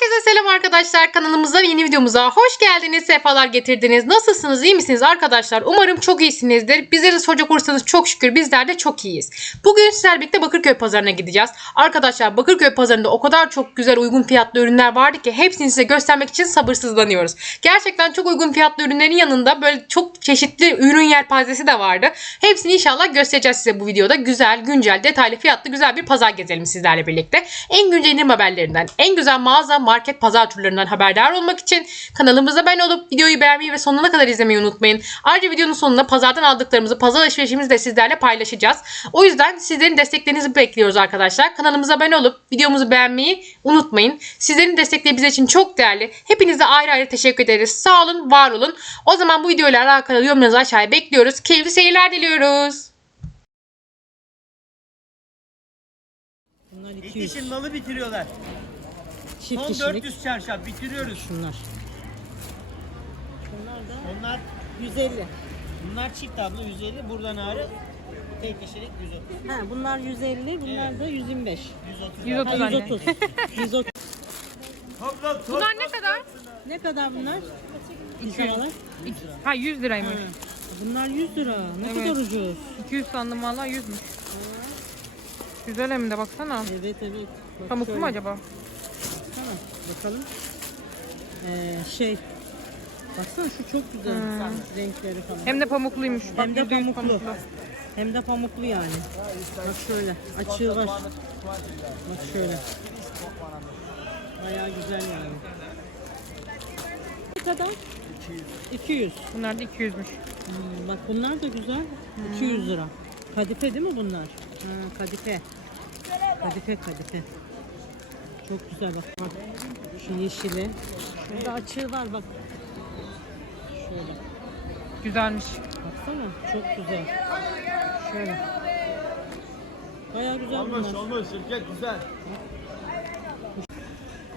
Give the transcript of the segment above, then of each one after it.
Herkese selam arkadaşlar. Kanalımıza ve yeni videomuza hoş geldiniz. Sefalar getirdiniz. Nasılsınız? iyi misiniz arkadaşlar? Umarım çok iyisinizdir. Bizlere de soracak olursanız çok şükür bizler de çok iyiyiz. Bugün sizlerle birlikte Bakırköy pazarına gideceğiz. Arkadaşlar Bakırköy pazarında o kadar çok güzel uygun fiyatlı ürünler vardı ki hepsini size göstermek için sabırsızlanıyoruz. Gerçekten çok uygun fiyatlı ürünlerin yanında böyle çok çeşitli ürün yelpazesi de vardı. Hepsini inşallah göstereceğiz size bu videoda. Güzel, güncel, detaylı, fiyatlı güzel bir pazar gezelim sizlerle birlikte. En güncel indirim haberlerinden, en güzel mağaza, market, pazar turlarından haberdar olmak için kanalımıza abone olup videoyu beğenmeyi ve sonuna kadar izlemeyi unutmayın. Ayrıca videonun sonunda pazardan aldıklarımızı, pazar alışverişimizi de sizlerle paylaşacağız. O yüzden sizlerin desteklerinizi bekliyoruz arkadaşlar. Kanalımıza abone olup videomuzu beğenmeyi unutmayın. Sizlerin destekleri bize için çok değerli. Hepinize ayrı ayrı teşekkür ederiz. Sağ olun, var olun. O zaman bu videoyla alakalı yorumlarınızı aşağıya bekliyoruz. Keyifli seyirler diliyoruz. Bunlar İki 200. kişinin malı bitiriyorlar. Çift Son kişilik. 400 çarşaf bitiriyoruz. Şunlar. Bunlar da Onlar 150. bunlar çift tablo 150 buradan ağrı tek kişilik 130. Ha, bunlar 150, bunlar da 125. 130. 130 Ha, anne. 130. 130. Toplam top. Bunlar ne kadar? Ne kadar bunlar? İnşallah. Ha 100 liraymış. Bunlar 100 lira. Ne Evet. kadar ucuz. 200 sandım valla 100'müş. Güzel hem de baksana. Evet evet. Bak Pamuklu şöyle. mu acaba? Bakalım. Ee, şey. Baksana şu çok güzel. Renkleri falan. Hem de pamukluymuş. Bak, Hem de yüzde yüz pamuklu. Hem de pamuklu yani. Bak şöyle. Açığı var. Bak şöyle. Bayağı güzel yani. Ne kadar? 200. Bunlar da 200'müş. Hmm, bak bunlar da güzel. 200 lira. Kadife değil mi bunlar? Ha, kadife. Kadife kadife. Çok güzel bak. bak. Şu yeşili. Şurada açığı var bak. Şöyle. Güzelmiş. Baksana çok güzel. Şöyle. Bayağı güzel bunlar. olmuş şirket güzel.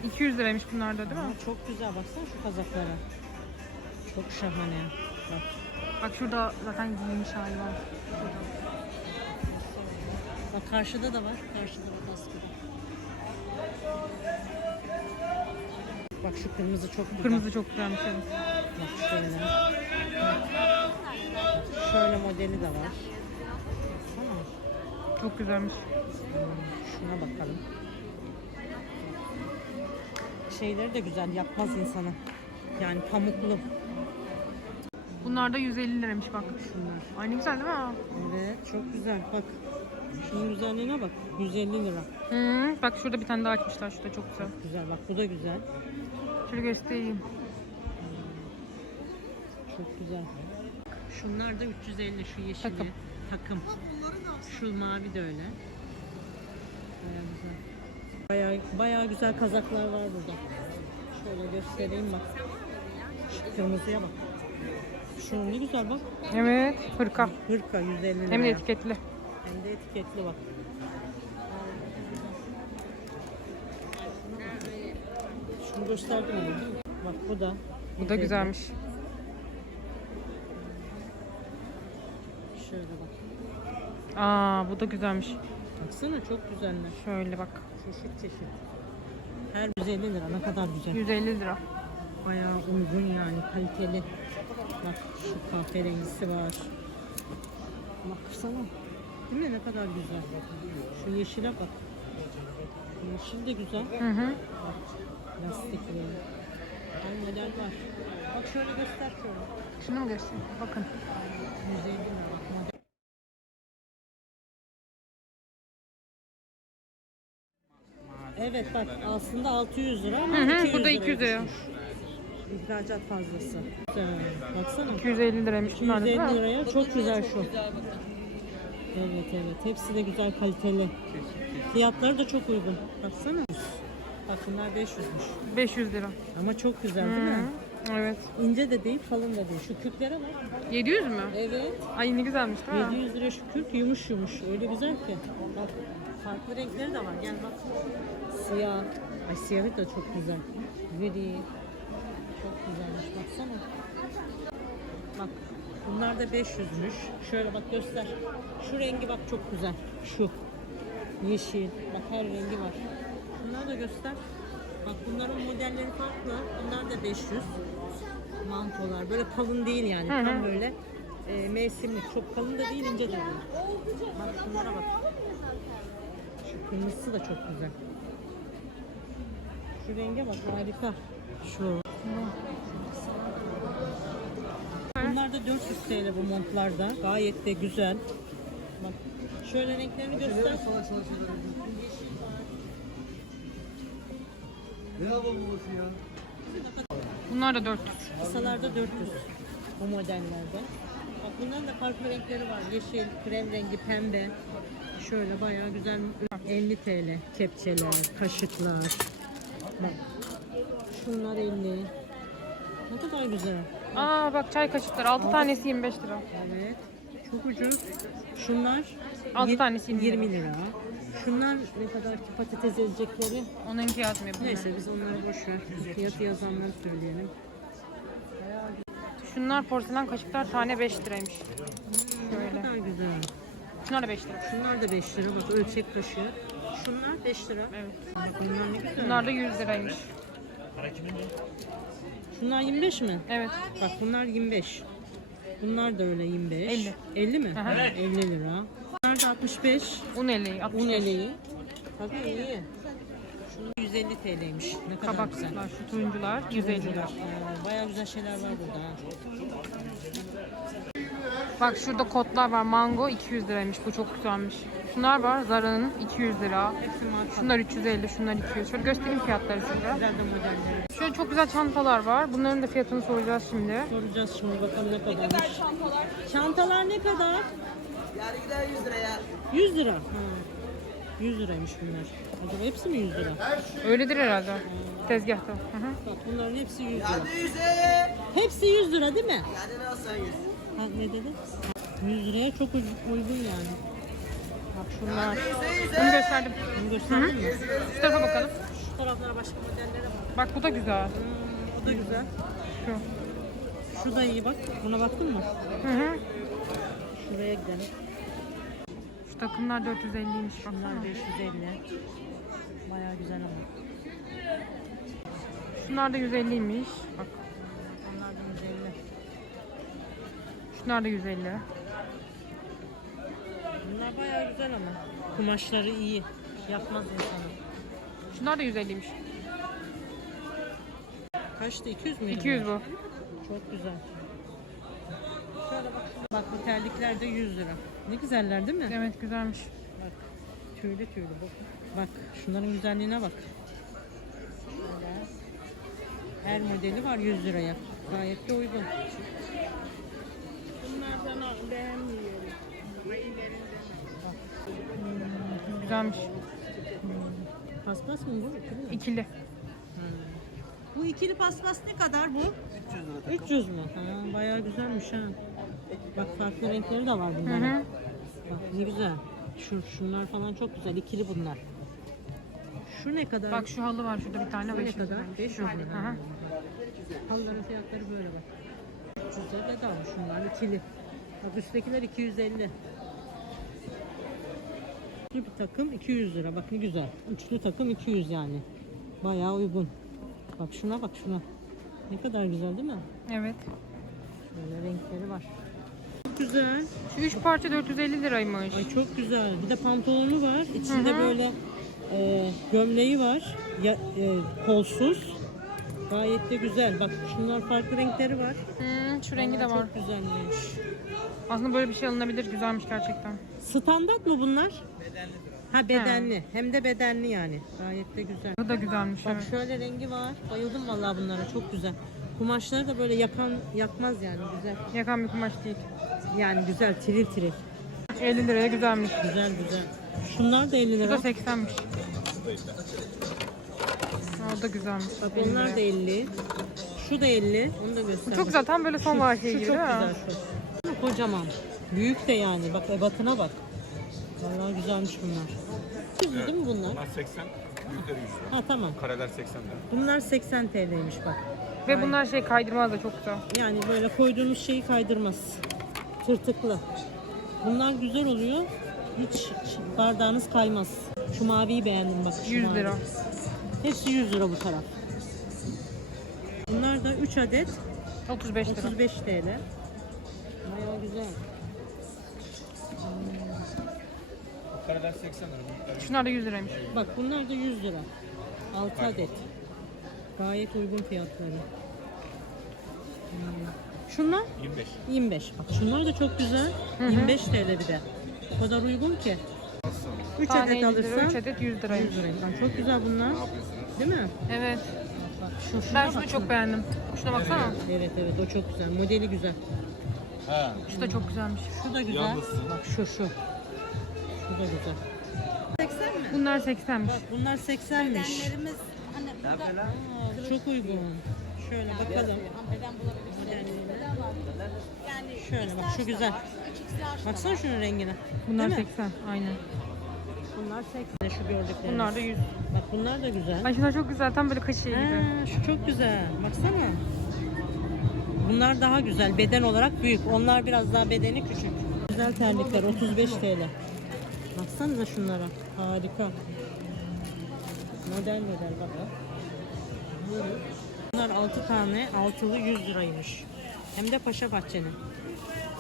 200 liraymış bunlar da değil mi? Ama çok güzel baksana şu kazaklara. Çok şahane. Bak. Bak şurada zaten giyinmiş hali var. Bak karşıda da var. Karşıda bak askıda. Bak şu kırmızı çok güzel. Kırmızı çok güzelmiş evet. Bak şöyle. Şöyle modeli de var. Baksana. Çok güzelmiş. Şuna bakalım. Şeyleri de güzel yapmaz insana. Yani pamuklu. Bunlar da 150 liraymış bak. Şunlar. Ay ne güzel değil mi? Evet çok güzel bak. Şunun güzelliğine bak. 150 lira. Hı, bak şurada bir tane daha açmışlar. Şurada çok güzel. Güzel bak bu da güzel. Şöyle göstereyim. Çok güzel. Şunlar da 350 şu yeşili. Takım. Takım. Şu mavi de öyle. Baya güzel. Baya, baya güzel kazaklar var burada. Şöyle göstereyim bak. Şu kırmızıya bak. Şu ne güzel bak. Evet. Hırka. Hırka 150 lira. Hem de etiketli. Hem de etiketli bak. Şunu gösterdim ama değil mi? Bak bu da. Bu da güzelmiş. Şöyle bak. Aa bu da güzelmiş. Baksana çok güzeller. Şöyle bak. Çeşit çeşit. Her 150 lira ne kadar güzel. 150 lira. Bayağı uygun yani kaliteli. Bak şu kahverengisi var. Baksana. Değil mi ne kadar güzel. Şu yeşile bak. Yeşil de güzel. Hı hı. Lastikli. Her model var. Bak şöyle göster şöyle. Şunu mu göstereyim? Bakın. 150 lira bak model. Evet bak aslında 600 lira ama Hı hı, 200 burada liraya 200 lira. düşmüş. İhracat fazlası. Güzel. Baksana. 250 liraymış bunlar da değil 250 mi? liraya çok güzel şu. Evet evet hepsi de güzel kaliteli. Fiyatları da çok uygun. Baksana. Bak bunlar 500'müş. 500 lira. Ama çok güzel değil mi? Evet. İnce de değil kalın da değil. Şu kürklere bak. 700 mü? Evet. Ay ne güzelmiş değil mi? 700 lira şu kürk yumuş yumuş. Öyle güzel ki. Bak farklı renkleri de var. Gel bak. Siyah. Ay siyahı da çok güzel. Gri. Çok güzelmiş. Baksana. Bak bunlar da 500'müş. Şöyle bak göster. Şu rengi bak çok güzel. Şu. Yeşil. Bak her rengi var. Bunları da göster. Bak bunların modelleri farklı. Bunlar da 500. Mantolar. Böyle kalın değil yani. Hı hı. Tam böyle e, mevsimlik. Çok kalın da değil, ince de değil. Bak şunlara bak. Şu kırmızısı da çok güzel. Şu renge bak harika. Şu. Bunlar da 400 TL bu montlarda. Gayet de güzel. Bak şöyle renklerini göster. Ne yapalım babası ya? Bunlar da 400. Kasalarda 400 bu modellerde. Bak bunların da farklı renkleri var. Yeşil, krem rengi, pembe. Şöyle bayağı güzel 50 TL. Kepçeler, kaşıklar. Bak. Şunlar 50. Ne kadar güzel. Aa bak çay kaşıkları 6 tanesi 25 lira. Evet. Çok ucuz. Şunlar Altı tanesi 20 20 lira. Şunlar ne kadar ki patates ezecekleri. Onun fiyatını yapayım. Neyse biz onları boş ver. Fiyatı yazanları söyleyelim. Şunlar porselen kaşıklar tane 5 liraymış. Ne Şöyle. kadar güzel. Şunlar da 5 lira. Şunlar da 5 lira. Bak ölçek kaşığı. Şunlar 5 lira. Evet. Bak bunlar ne güzel. Bunlar da 100 liraymış. Şunlar 25 mi? Evet. Bak bunlar 25. Bunlar da öyle 25. 50. 50 mi? Aha. 50 lira. Bunlar da 65. Un eleği 60 Un eleği. Tabii iyi. Şunlar 150 TL'ymiş. Ne kadar güzel. Kabaklar, şu turuncular 150 lira. Ee, Bayağı güzel şeyler var burada. ha. Bak şurada kotlar var. Mango 200 liraymış. Bu çok güzelmiş. Şunlar var. Zara'nın 200 lira. Hepsi marka. Şunlar 350, şunlar 200. Şöyle göstereyim fiyatları size. Güzel de modelleri. Şöyle çok güzel çantalar var. Bunların da fiyatını soracağız şimdi. Soracağız şimdi bakalım ne kadarmış. Çantalar ne kadar? Gider 100 liraya. 100 lira. Ha. 100 liraymış bunlar. Acaba hepsi mi 100 lira? Öyledir herhalde. Tezgahta. Hı hı. Bak bunların hepsi 100 lira. Hadi 100'e. Hepsi 100 lira değil mi? Yani ne alsan 100. Ha, ne dedi? 100 liraya çok uy- uygun yani. Bak şunlar. 100'e 100'e. Bunu gösterdim. Bunu gösterdin mi? Şu tarafa bakalım. Şu taraflara başka modellere bak. Bak bu da güzel. Hmm, o da güzel. Şu. Şu da iyi bak. Buna baktın mı? Hı hı. Şuraya gidelim. Takımlar 450'ymiş. Baksana. Bunlar 550. Bayağı güzel ama. Şunlar da 150'ymiş. Bak. Onlar da 150. Şunlar da 150. Bunlar bayağı güzel ama. Kumaşları iyi. Yapmaz insanı. Şunlar da 150'ymiş. Kaçtı? 200 mü? 200 bu. Çok güzel. Terlikler de 100 lira. Ne güzeller değil mi? Evet güzelmiş. Bak. Tüylü tüylü bak. Bak şunların güzelliğine bak. Her modeli var 100 liraya. Gayet de uygun. Bunlardan beğenmiyorum. Güzelmiş. Paspas mı bu? İkili? İkili. Bu ikili paspas ne kadar bu? 300 lira. 300 mü? Ha, bayağı güzelmiş ha. Bak farklı renkleri de var Hı bunların. hı. Bak ne güzel. Şu, şunlar falan çok güzel. İkili bunlar. Şu ne kadar? Bak şu halı var şurada bir tane. ne 500 kadar? liraymış. 500 Şu. lira. Hı hı. Halıların fiyatları böyle bak. 300 lira bedava şunlar ikili. Bak üsttekiler 250. Üçlü bir takım 200 lira. Bak ne güzel. Üçlü takım 200 yani. Bayağı uygun. Bak şuna bak şuna. Ne kadar güzel değil mi? Evet. Böyle renkleri var. Çok güzel. Şu 3 parça 450 liraymış. Ay çok güzel. Bir de pantolonu var. İçinde böyle e, gömleği var. Ya, e, kolsuz. Gayet de güzel. Bak şunlar farklı renkleri var. Hmm, şu rengi de var. Çok güzelmiş. Aslında böyle bir şey alınabilir. Güzelmiş gerçekten. Standart mı bunlar? Ha bedenli. Hem de bedenli yani. Gayet de güzel. Bu da güzelmiş. Bak Evet. şöyle rengi var. Bayıldım vallahi bunlara. Çok güzel. Kumaşları da böyle yakan yakmaz yani güzel. Yakan bir kumaş değil. Yani güzel tiril tiril. 50 liraya güzelmiş. Güzel güzel. Şunlar da 50 Bu lira. da 80'miş. Ha, O da güzelmiş. Bak 50 onlar da 50. Şu da 50. Onu da göster. Çok güzel. Tam böyle son var şey Şu gibi çok değil mi? güzel şu. Kocaman. Büyük de yani. Bak ebatına bak. Vallahi güzelmiş bunlar. Düz değil mi bunlar? Bunlar 80, büyükleri 100 lira. Ha tamam. Kareler 80 lira. Bunlar 80 TL'ymiş bak. Ve bunlar şey kaydırmaz da çok güzel. Yani böyle koyduğunuz şeyi kaydırmaz. Tırtıklı. Bunlar güzel oluyor. Hiç bardağınız kaymaz. Şu maviyi beğendim bak. şu 100 mavi. lira. Hepsi 100 lira bu taraf. Bunlar da 3 adet 35 lira. 35 TL. Bayağı güzel. Kareler 80 lira. Şunlar da 100 liraymış. Bak bunlar da 100 lira. 6 adet. Gayet uygun fiyatları. Hmm. Şunlar 25. 25. Bak şunlar da çok güzel. 25 TL bir de. O kadar uygun ki. 3 Tane adet 50 lira, alırsan 3 adet 100 liraymış. 100 liraymış. Lan Çok güzel bunlar. Değil mi? Evet. Bak şu şuna Ben şunu bak. çok beğendim. Şuna baksana. Evet evet o çok güzel. Modeli güzel. Ha. Şu da çok güzelmiş. Şu da güzel. Yalnızsın. Bak şu şu. Şu da güzel. 80 mi? Bunlar 80'miş. Bak bunlar 80'miş. Aa, çok uygun. Şöyle bakalım. Şöyle bak şu güzel. Baksana şunun rengine. Bunlar Değil mi? 80. Aynen. Bunlar 80. Şu gördüklerimiz. Bunlar da 100. Bak bunlar da güzel. Ay şunlar çok güzel. Tam böyle kaşığı gibi. Ha, şu çok güzel. Baksana. Bunlar daha güzel. Beden olarak büyük. Onlar biraz daha bedeni küçük. Güzel terlikler 35 TL. Baksanıza şunlara. Harika. Model model bak. Bunlar 6 tane altılı 100 liraymış. Hem de Paşa Bahçe'nin.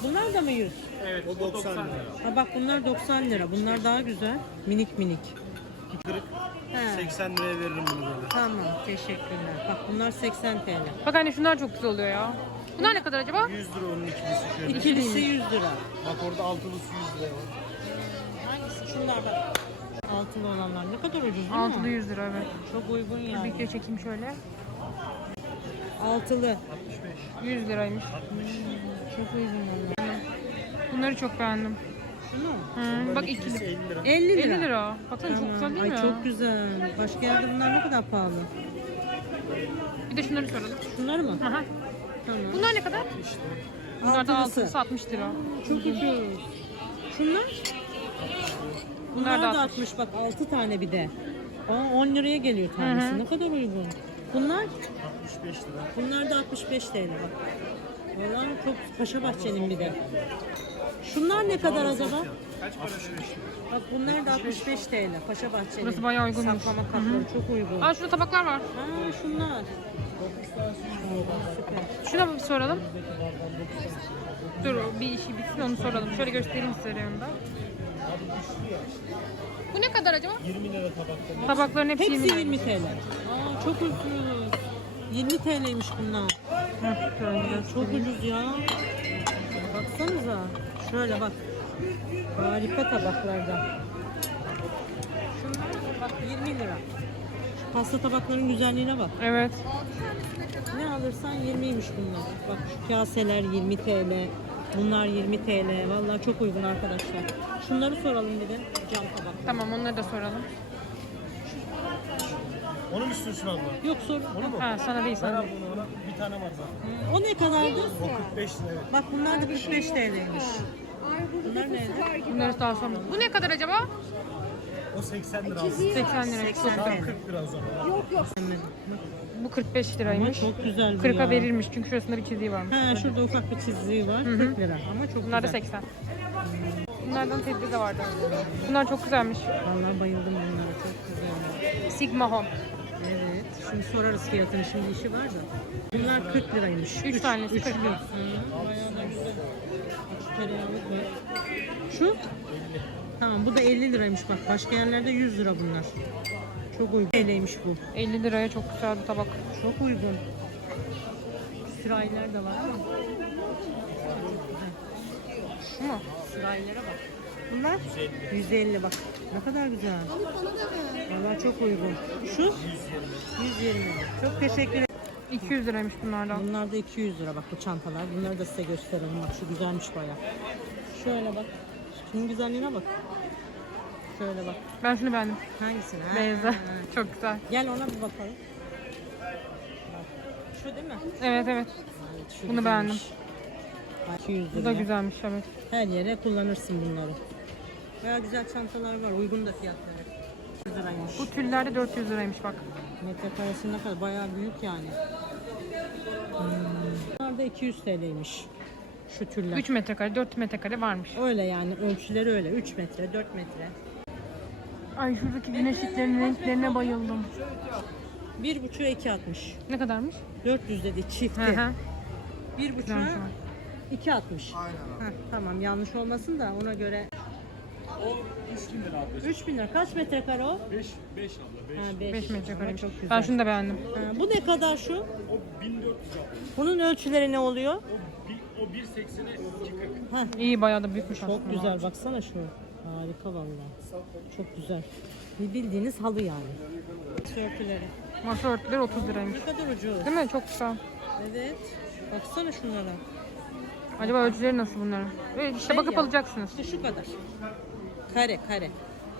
Bunlar da mı 100? Evet o 90 lira. Ha bak bunlar 90 lira. Bunlar daha güzel. Minik minik. Kırık. He. 80 liraya veririm bunu böyle. Tamam teşekkürler. Bak bunlar 80 TL. Bak anne şunlar çok güzel oluyor ya. Bunlar ne kadar acaba? 100 lira onun ikilisi şöyle. İkilisi 100 lira. Bak orada altılısı 100 lira var. Hangisi? Şunlar bak. Altılı olanlar ne kadar ucuz değil mi? Altılı 100 lira evet. Çok uygun Bir yani. kere çekeyim şöyle. Altılı. 100 liraymış. Çok uygun onlar. Bunları çok beğendim. Şunu mu? Hı, bak ikili. 50 lira. 50 lira. 50 lira. Baksana çok güzel değil Ay mi? çok güzel. Başka yerde bunlar ne kadar pahalı? Bir de şunları soralım. Şunlar mı? Aha. Tamam. Bunlar ne kadar? Bunlar da Altılısı. altılısı 60 lira. Çok ucuz. Şunlar? Bunlar, Bunlar da da 60 bak 6 tane bir de. Aa, 10 liraya geliyor tanesi. Ne kadar uygun. Bunlar? 65 lira. Bunlar da 65 TL bak. Valla çok Paşa Bahçe'nin bir de. Şunlar ne kadar acaba? Kaç para? Bak bunlar da 65 TL Paşa Bahçe'nin. Burası bayağı uygunmuş. Saklama kapları çok uygun. Aa şurada tabaklar var. Aa şunlar. Süper. Şuna bir soralım. Dur bir işi bitsin onu soralım. Şöyle göstereyim size reyonda. Bu ne kadar acaba? 20 lira tabakta. Tabakların hepsi, Hepsi 20 20 TL. Aa çok ucuz. 20 TL'ymiş bunlar. Çok ucuz ya. Baksanıza. Şöyle bak. Harika tabaklardan. Şunlar bak 20 lira. Şu pasta tabakların güzelliğine bak. Evet. Ne alırsan 20'ymiş bunlar. Bak şu kaseler 20 TL. Bunlar 20 TL. Vallahi çok uygun arkadaşlar. Şunları soralım bir de. Cam tabak. Tamam onları da soralım. Onu mu istiyorsun abla? Yok sor. Onu mu? Ha sana değil Ver sana. abla onu ona. Bir tane var zaten. O ne kadardı? O 45 lira evet. Bak bunlar da 45 TL'ymiş. Bunlar neydi? Bunları daha sonra. Bu ne kadar acaba? O 80 lira abla. 80 lira. 80 Çok güzel. TL. 40 lira o zaman. Bu 45 Ama liraymış. çok güzel bu 40'a ya. verirmiş çünkü şurasında bir çiziği varmış. Ha şurada ufak bir çizgiği var. 40 lira. Ama çok Bunlar da güzel. 80. Bunlardan tedbir de vardı. Bunlar çok güzelmiş. Vallahi bayıldım bunlara. Çok güzel. Sigma Home. Şimdi sorarız fiyatını. Şimdi işi var da. Bunlar 40 liraymış. Üç tanesi üçlü. 40 lira. Şu? Tamam bu da 50 liraymış bak. Başka yerlerde 100 lira bunlar. Çok uygun. TL'ymiş bu. 50 liraya çok güzel bir tabak. Çok uygun. Sürahiler de var ama. Şu mu? Sıraylara bak. Bunlar 150 bak. Ne kadar güzel. Vallahi çok uygun. Şu 120. Çok teşekkür ederim. 200 liraymış bunlardan. Bunlar da 200 lira bak bu çantalar. Bunları da size gösterelim. Bak şu güzelmiş baya. Şöyle bak. Şunun güzelliğine bak. Şöyle bak. Ben şunu beğendim. Hangisini? Ha. Beyza. Çok güzel. Gel ona bir bakalım. Bak. Şu değil mi? Evet evet. Evet, Bunu güzelmiş. beğendim. Bak, 200 Bu lira. da güzelmiş evet. Her yere kullanırsın bunları. Baya güzel çantalar var. Uygun da fiyatları. 100 liraymış. Bu tüller de 400 liraymış bak. Metrekaresi ne kadar? Bayağı büyük yani. Hmm. Bunlar da 200 TL'ymiş. Şu türler. 3 metrekare 4 metrekare varmış. Öyle yani ölçüleri öyle. 3 metre, 4 metre. Ay şuradaki güneşliklerin renklerine bayıldım. Bir buçuğa iki atmış. Ne kadarmış? 400 dedi çifti. Hı hı. Bir buçuğa Güzelmiş ama. iki atmış. Aynen Tamam yanlış olmasın da ona göre. O 3000 lira abi. 3000 lira. Kaç metrekare o? 5 5 abla 5. Ha, 5. 5 metrekare. Çok güzel. Ben şunu da beğendim. Ha, bu ne kadar şu? O 1400 abla. Bunun ölçüleri ne oluyor? O bir, o 1.80'e 2.40. Ha, İyi bayağı da büyükmüş aslında. çok güzel baksana şu. Harika vallahi. Çok güzel. Bir bildiğiniz halı yani. Örtüleri. Masa örtüleri 30 liraymış. Ne kadar ucuz. Değil mi? Çok güzel. Evet. Baksana şunlara. Acaba ölçüleri nasıl bunların? Böyle işte Şey bakıp ya. alacaksınız. İşte şu kadar. Kare kare.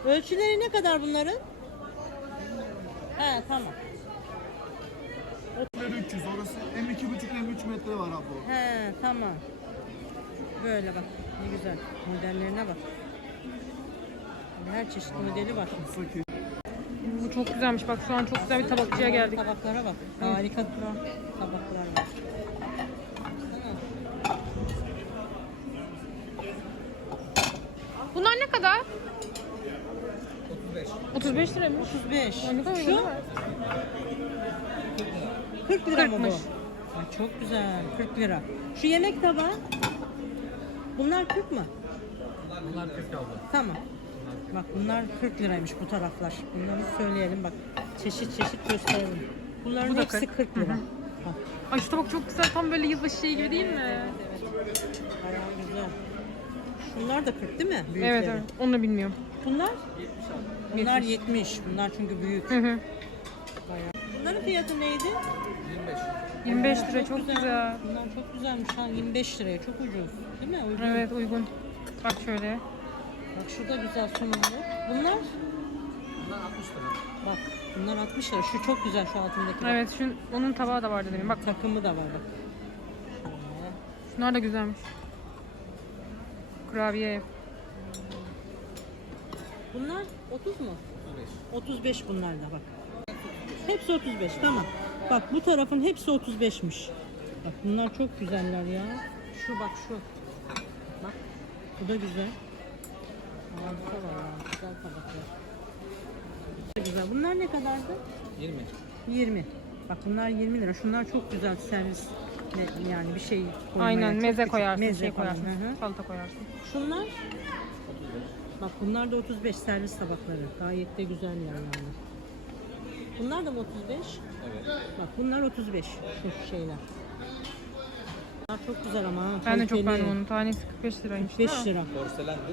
Ölçüleri ne kadar bunların? He tamam. 300 orası hem 2,5 hem 3 metre var abla. He tamam. Böyle bak. Ne güzel. Modellerine bak. Her çeşit modeli var. Bu çok güzelmiş. Bak şu an çok güzel bir tabakçıya geldik. Tabaklara bak. Harika tabaklar var. Bunlar ne kadar? 35. 35 liraymış. 35. Ay, ne kadar Şu uygun değil mi? 40 lira mı bu? 40'mış. Ay, çok güzel. 40 lira. Şu yemek tabağı. Bunlar 40 mı? Bunlar 40 abla. Tamam. Bak bunlar 40 liraymış bu taraflar. Bunları söyleyelim bak. Çeşit çeşit gösterelim. Bunların Bu da hepsi 40. 40 lira. Bak Ay şu tabak çok güzel. Tam böyle yılbaşı şeyi gibi değil mi? bayağı güzel. Şunlar da 40 değil mi? Büyükleri. Evet evet. Onu da bilmiyorum. Bunlar? Bunlar 70. Bunlar çünkü büyük. Hı hı. Bunların fiyatı neydi? 25 lira çok güzel. Bunlar çok güzelmiş ha 25 liraya çok ucuz. Değil mi? Uygun. Evet uygun. Bak şöyle. Bak şurada güzel sunumlu. Bunlar? Bunlar 60 lira. Bak bunlar 60 lira. Şu çok güzel şu altındaki. Evet şu onun tabağı da vardı benim. Bak Takımı da var bak. şunlar da güzelmiş. Kurabiye. Bunlar 30 mu? 35 bunlar da bak. Hepsi 35 tamam. Bak bu tarafın hepsi 35'miş. Bak bunlar çok güzeller ya. Şu bak şu. Bak bu da güzel. Harika var ya. Güzel tabaklar. Güzel. Bunlar ne kadardı? 20. 20. Bak bunlar 20 lira. Şunlar çok güzel servis. Ne- Yani bir şey koymaya. Aynen çok meze küçük. koyarsın, Meze şey koyarsın, hı hı. salata koyarsın. Şunlar? Bak bunlar da 35 servis tabakları. Gayet de güzeller yani. Bunlar da mı 35? Evet. Bak bunlar 35 şu şeyler. Bunlar çok güzel ama. ha, Ben de çok kaliteli. beğendim onun. Tanesi 45 liraymış. 5 Ha. lira. Porselendir.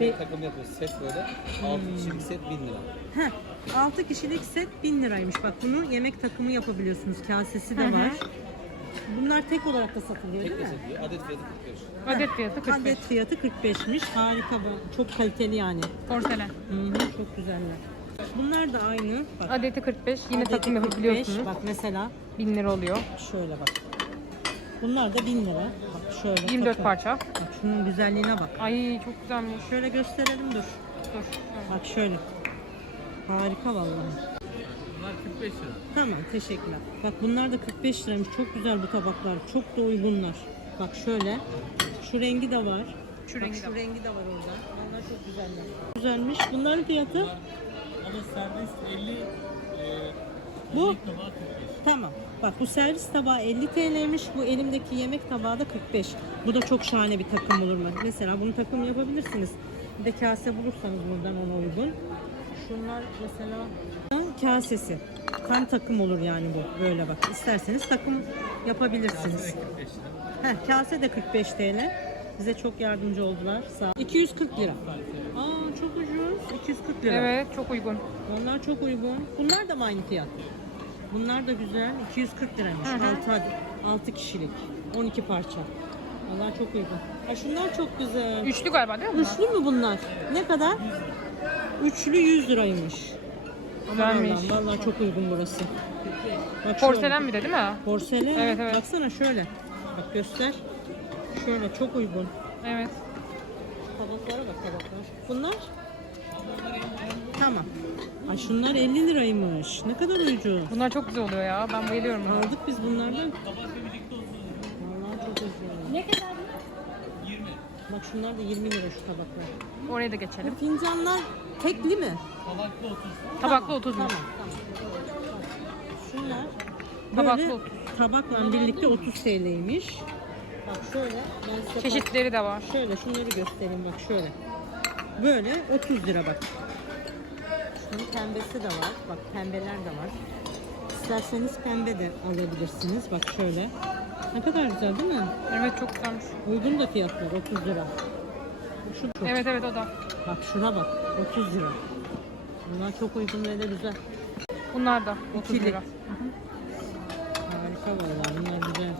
Be- Yemek takımı yapıyoruz. Set böyle. 6 kişilik set 1000 lira. Heh, 6 kişilik set 1000 liraymış. Bak bunu yemek takımı yapabiliyorsunuz. Kasesi de Hı hı. var. Bunlar tek olarak da satılıyor Tek değil de mi? satılıyor. Adet fiyatı 45. Adet fiyatı 45. Adet fiyatı 45'miş. Harika bu. Çok kaliteli yani. Porselen. Hı hı, çok güzeller. Bunlar da aynı. Bak, Adeti 45. Yine adeti takım 45. yapabiliyorsunuz. Bak mesela 1000 lira oluyor. şöyle bak. Bunlar da 1000 lira. Bak şöyle. 24 takım. parça. Bak şunun güzelliğine bak. Ay çok güzelmiş. Şöyle gösterelim dur. Dur. Bak şöyle. Harika vallahi. Bunlar 45 lira. Tamam teşekkürler. Bak bunlar da 45 liraymış. Çok güzel bu tabaklar. Çok da uygunlar. Bak şöyle. Şu rengi de var. Şu Bak, rengi de şu var. rengi de var orada. Onlar çok güzeller. Güzelmiş. Bunların fiyatı? Ama serbest 50 e, Bu? tabağı 45. Tamam. Bak bu servis tabağı 50 TL'ymiş. Bu elimdeki yemek tabağı da 45. Bu da çok şahane bir takım olur mu? Mesela bunu takım yapabilirsiniz. Bir de kase bulursanız buradan ona uygun. Şunlar mesela kasesi. Tam takım olur yani bu. Böyle bak. İsterseniz takım yapabilirsiniz. 45 lira. Heh, kase de 45 TL. Bize çok yardımcı oldular. Sağ ol. 240 lira. Aa çok ucuz. 240 lira. Evet çok uygun. Onlar çok uygun. Bunlar da mı aynı fiyat? Bunlar da güzel. 240 liraymış. Hı hı. 6 adet. 6 kişilik. 12 parça. Onlar çok uygun. Ha şunlar çok güzel. Üçlü galiba değil mi? Üçlü mü bunlar? Ne kadar? Üçlü 100 liraymış. Güzelmiş. Vallahi, vallahi çok uygun burası. Bak. Porselen bir de değil mi? Porselen. Evet, evet. Baksana şöyle. Bak göster. Şöyle çok uygun. Evet. Tabaklara bak tabaklar. Bunlar? Tamam. Ay şunlar 50 liraymış. Ne kadar ucuz. Bunlar çok güzel oluyor ya. Ben bayılıyorum buna. Aldık biz bunlardan. Vallahi çok ucuz. Ne kadar? 20. Bak şunlar da 20 lira şu tabaklar. Oraya da geçelim. Bu fincanlar tekli mi? Tabaklı 30. Tabaklı 30 mu? Tamam tamam. Şunlar Tabaklı böyle 30. tabakla birlikte 30 TL'ymiş. Bak şöyle ben size Çeşitleri de var. Şöyle şunları göstereyim bak şöyle. Böyle 30 lira bak. Şunun pembesi de var. Bak pembeler de var. İsterseniz pembe de alabilirsiniz. Bak şöyle. Ne kadar güzel değil mi? Evet çok güzelmiş. Uygun da fiyatlar 30 lira. Şu çok. Evet evet o da. Bak şuna bak 30 lira. Bunlar çok uygun ve de güzel. Bunlar da 30 İkili. lira. Harika vallahi bunlar güzel.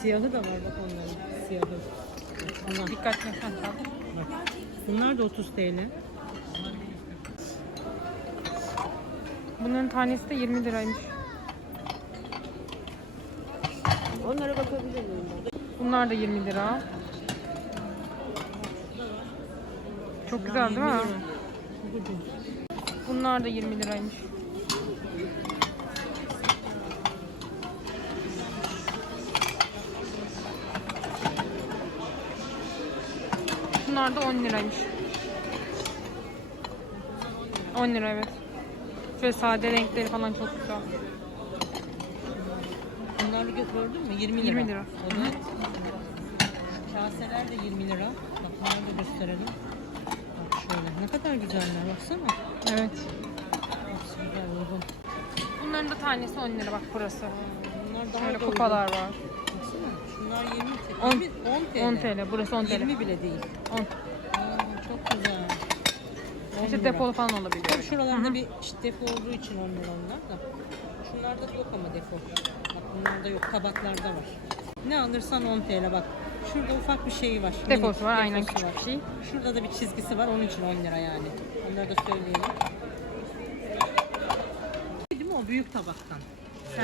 Siyahı da var bak onların. Siyahı. Onlar. Dikkatli. Bak. Bunlar da 30 TL. Bunların tanesi de 20 liraymış. Onlara bakabilir miyim? Bunlar da 20 lira. Çok güzel değil mi? Çok ucuz. Bunlar da 20 liraymış. Bunlar da 10 liraymış. 10 lira evet. Şöyle sade renkleri falan çok güzel. Bunları gö- gördün mü? 20 lira. 20 lira. Evet. Kaseler de 20 lira. Bak bunları da gösterelim. Şöyle. Ne kadar güzeller baksana. Evet. Güzel uygun. Bunların da tanesi 10 lira bak burası. Bunlar daha Şöyle da kupalar uygun. var. Baksana. Şunlar 20 TL. 10 20 10 TL. 10 TL. Burası 10 TL. 20 bile değil. 10. Aa, çok güzel. 10 İşte depolu falan olabilir. Tabii şuralarda bir işte depo olduğu için 10 lira onlar da. Şunlarda da yok ama depo. Bak bunlarda yok. Tabaklarda var. Ne alırsan 10 TL bak. Şurada ufak bir şey var. Deposu var, aynen deposu küçük bir şey. Şurada da bir çizgisi var onun için 10 lira yani. Onları da söyleyelim. Değil mi o büyük tabaktan?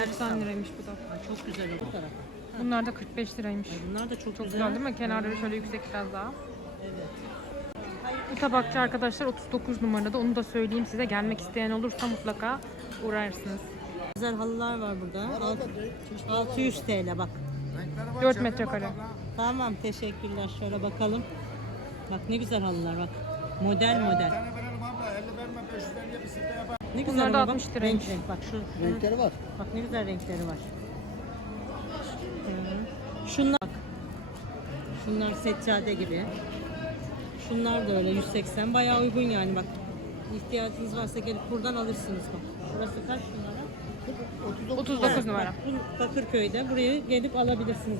90 liraymış bu da. Ay, çok güzel o bu tarafa. Bunlar da 45 liraymış. Ay, bunlar da çok, Çok güzel. güzel değil mi? Kenarları şöyle yüksek biraz daha. Evet. Bu tabakçı arkadaşlar 39 numarada. Onu da söyleyeyim size. Gelmek isteyen olursa mutlaka uğrarsınız. Güzel halılar var burada. Alt- 600 TL bak. 4 metrekare. Tamam teşekkürler. Şöyle bakalım. Bak ne güzel halılar bak. Model model. Ne güzel Bunlar da ama bak. 60 liraymış. Renk renk bak şu. Renkleri var. Bak ne güzel renkleri var. Hı. Şunlar bak. Şunlar seccade gibi. Şunlar da öyle 180. Bayağı uygun yani bak. İhtiyacınız varsa gelip buradan alırsınız bak. Burası kaç numara? 39 numara. Bak, bu Bakırköy'de buraya gelip alabilirsiniz.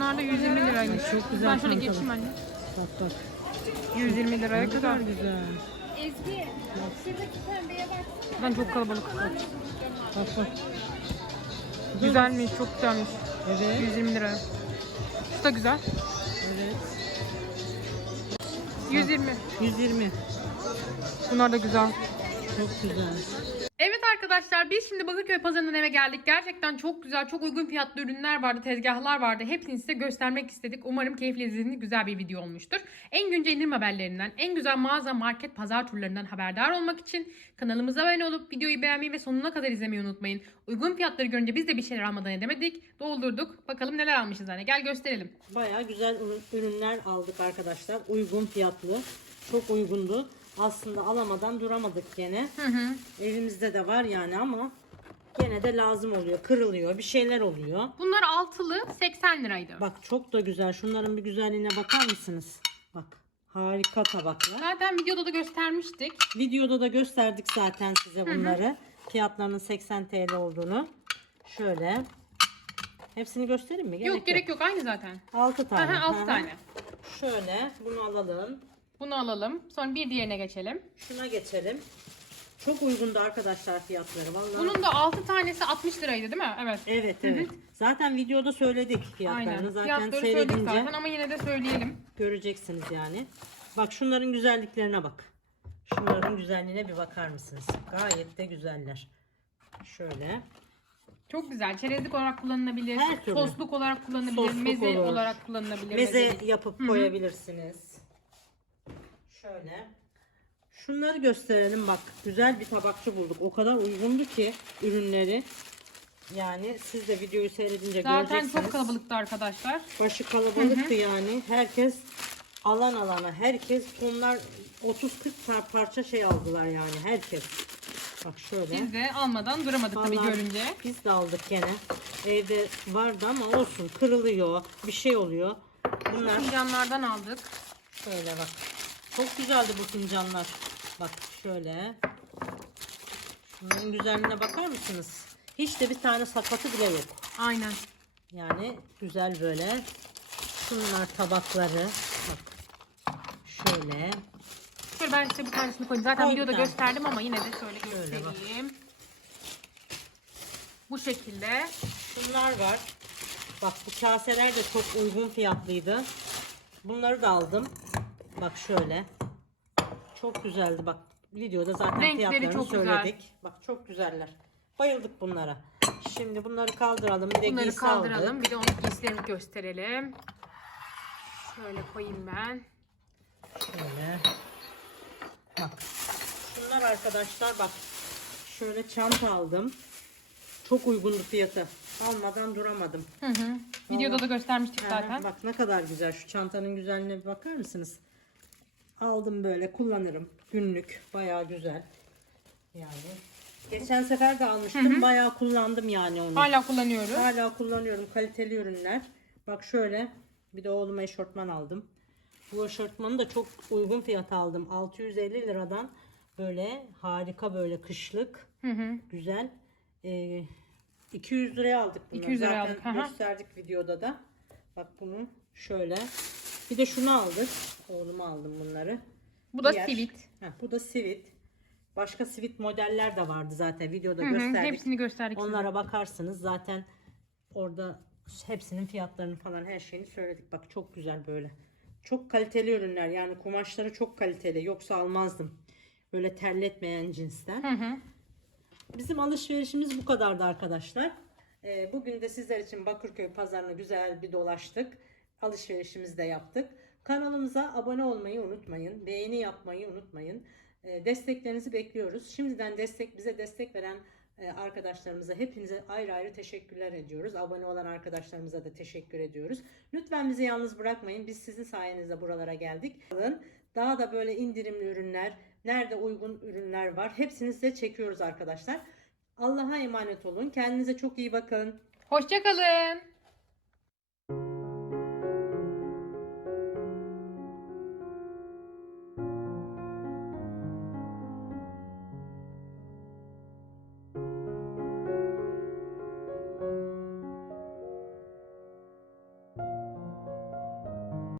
Bunlar da 120 liraymış. Çok güzel Ben şöyle çantalar. geçeyim anne. Bak bak. 120 liraya Ne kadar güzel. Ezgi, şuradaki pembeye baksana. Ben çok kalabalık. Bak bak. Güzelmiş, çok güzelmiş. Evet. 120 lira. Şu da güzel. Evet. 120. 120. Bunlar da güzel. Çok güzel. Arkadaşlar biz şimdi Bakırköy pazarından eve geldik. Gerçekten çok güzel, çok uygun fiyatlı ürünler vardı, tezgahlar vardı. Hepsini size göstermek istedik. Umarım keyifli izlediğiniz güzel bir video olmuştur. En güncel indirim haberlerinden, en güzel mağaza, market, pazar turlarından haberdar olmak için kanalımıza abone olup videoyu beğenmeyi ve sonuna kadar izlemeyi unutmayın. Uygun fiyatları görünce biz de bir şeyler almadan edemedik. Doldurduk. Bakalım neler almışız anne. Gel gösterelim. Bayağı güzel ürün- ürünler aldık arkadaşlar. Uygun fiyatlı. Çok uygundu. Aslında alamadan duramadık gene. Elimizde de var yani ama gene de lazım oluyor. Kırılıyor. Bir şeyler oluyor. Bunlar altılı 80 liraydı. Bak çok da güzel. Şunların bir güzelliğine bakar mısınız? Bak harika tabaklar. Zaten videoda da göstermiştik. Videoda da gösterdik zaten size bunları. Fiyatlarının 80 TL olduğunu. Şöyle. Hepsini göstereyim mi? yok gerek yok aynı zaten. 6 tane. Aha, altı Hı hı. tane. Şöyle bunu alalım. Bunu alalım. Sonra bir diğerine geçelim. Şuna geçelim. Çok uygundu arkadaşlar fiyatları vallahi. Bunun da 6 tanesi 60 liraydı değil mi? Evet. Evet evet. Zaten videoda söyledik fiyatlarını. Aynen. Zaten Fiyatları söyledik seyredince zaten ama yine de söyleyelim. göreceksiniz yani. Bak şunların güzelliklerine bak. Şunların güzelliğine bir bakar mısınız? Gayet de güzeller. Şöyle. Çok güzel. Çerezlik olarak kullanılabilir. Her türlü. Sosluk olarak kullanılabilir. Sosluk meze olur. olarak kullanılabilir. Meze yapıp koyabilirsiniz. Şöyle. Şunları gösterelim bak. Güzel bir tabakçı bulduk. O kadar uygundu ki ürünleri. Yani siz de videoyu seyredince Zaten göreceksiniz. çok kalabalıktı arkadaşlar. Başı kalabalıktı yani. Herkes alan alana herkes tonlar 30-40 par- parça şey aldılar yani herkes. Bak şöyle. Biz de almadan duramadık tabii Vallahi görünce. Biz de aldık gene. Evde vardı ama olsun kırılıyor. Bir şey oluyor. Bunlar Fincanlardan aldık. şöyle bak. Çok güzeldi bu fincanlar. Bak şöyle. Şunun güzelliğine bakar mısınız? Hiç de bir tane sakatı bile yok. Aynen. Yani güzel böyle. Şunlar tabakları. Bak. Şöyle. Şöyle ben size bir tanesini koyayım. Zaten Koy bir videoda tane. gösterdim ama yine de şöyle Şöyle bak. göstereyim. Bu şekilde. Şunlar var. Bak bu kaseler de çok uygun fiyatlıydı. Bunları da aldım. Bak şöyle. Çok güzeldi bak. Videoda zaten Renkleri fiyatlarını çok güzel. söyledik. Bak çok güzeller. Bayıldık bunlara. Şimdi bunları kaldıralım. Bir de Bunları kaldıralım. aldık. Bir de onun giysilerini gösterelim. Şöyle koyayım ben. Şöyle. Bak. Şunlar arkadaşlar bak. Şöyle çanta aldım. Çok uygundu fiyatı. Almadan duramadım. Hı hı. Videoda da göstermiştik zaten. Bak ne kadar güzel. Şu çantanın güzelliğine bir bakar mısınız? Aldım böyle kullanırım. Günlük. Bayağı güzel. Yani. Geçen sefer de almıştım. Bayağı kullandım yani onu. Hala kullanıyoruz. Hala kullanıyorum. Kaliteli ürünler. Bak şöyle. Bir de oğluma eşortman aldım. Bu eşortmanı da çok uygun fiyata aldım. 650 liradan böyle harika böyle kışlık. Güzel. Ee, 200 liraya aldık bunu. 200 liraya Zaten aldık, hı hı. gösterdik videoda da. Bak bunu şöyle. Bir de şunu aldık. Oğluma aldım bunları. Bu da Diğer- sivit. Heh, bu da sivit. Başka sivit modeller de vardı zaten videoda Hı hı, gösterdik. Hepsini gösterdik size. Onlara bakarsınız zaten orada hepsinin fiyatlarını falan her şeyini söyledik. Bak çok güzel böyle. Çok kaliteli ürünler yani kumaşları çok kaliteli yoksa almazdım. Böyle terletmeyen cinsten. Bizim alışverişimiz bu kadardı arkadaşlar. Ee, bugün de sizler için Bakırköy pazarını güzel bir dolaştık. Alışverişimizi de yaptık. Kanalımıza abone olmayı unutmayın. Beğeni yapmayı unutmayın. Ee, desteklerinizi bekliyoruz. Şimdiden destek bize destek veren e, arkadaşlarımıza hepinize ayrı ayrı teşekkürler ediyoruz. Abone olan arkadaşlarımıza da teşekkür ediyoruz. Lütfen bizi yalnız bırakmayın. Biz sizin sayenizde buralara geldik. Daha da böyle indirimli ürünler, nerede uygun ürünler var hepsini size çekiyoruz arkadaşlar. Allah'a emanet olun. Kendinize çok iyi bakın. Hoşçakalın.